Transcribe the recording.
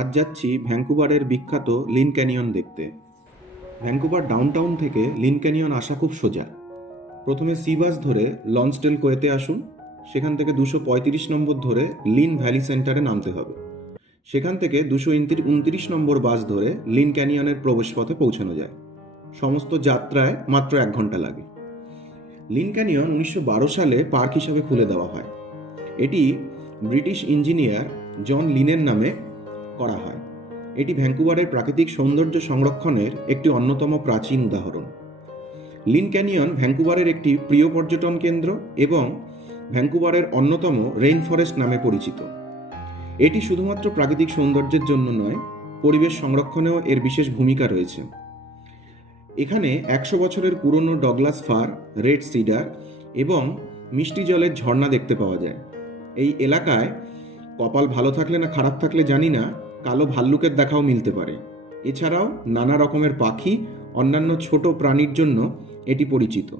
আজ যাচ্ছি ভ্যাঙ্কুভারের বিখ্যাত লিন ক্যানিয়ন দেখতে। ভ্যাঙ্কুভার ডাউনটাউন থেকে লিন ক্যানিয়ন আসা খুব সোজা। প্রথমে সি বাস ধরে লঞ্চডেল কোয়েতে আসুন। সেখান থেকে 235 নম্বর ধরে লিন ভ্যালি সেন্টারে নামতে হবে। সেখান থেকে 229 নম্বর বাস ধরে লিন ক্যানিয়নের প্রবেশপথে পৌঁছানো যায়। সমস্ত যাত্রায় মাত্র 1 ঘন্টা লাগে। লিন ক্যানিয়ন 1912 সালে পার্ক হিসাবে খুলে দেওয়া হয়। এটি ব্রিটিশ ইঞ্জিনিয়ার জন লিনের নামে করা হয়। এটি ভ্যাঙ্কুভারের প্রাকৃতিক সৌন্দর্য সংরক্ষণের একটি অন্যতম প্রাচীন উদাহরণ। লিন ক্যানিয়ন ভ্যাঙ্কুভারের একটি প্রিয় পর্যটন কেন্দ্র এবং ভ্যাঙ্কুভারের অন্যতম রেইন ফরেস্ট নামে পরিচিত। এটি শুধুমাত্র প্রাকৃতিক সৌন্দর্যের জন্য নয়, পরিবেশ সংরক্ষণেও এর বিশেষ ভূমিকা রয়েছে। এখানে 100 বছরের পুরনো ডগলাস ফার, রেড সিডার এবং মিষ্টি জলের ঝর্ণা দেখতে পাওয়া যায়। এই এলাকায় কপাল ভালো থাকলে না খারাপ থাকলে জানি না, কালো ভাল্লুকের দেখাও মিলতে পারে। এছাড়াও নানা রকমের পাখি, অন্যান্য ছোট প্রাণীর জন্য এটি পরিচিত।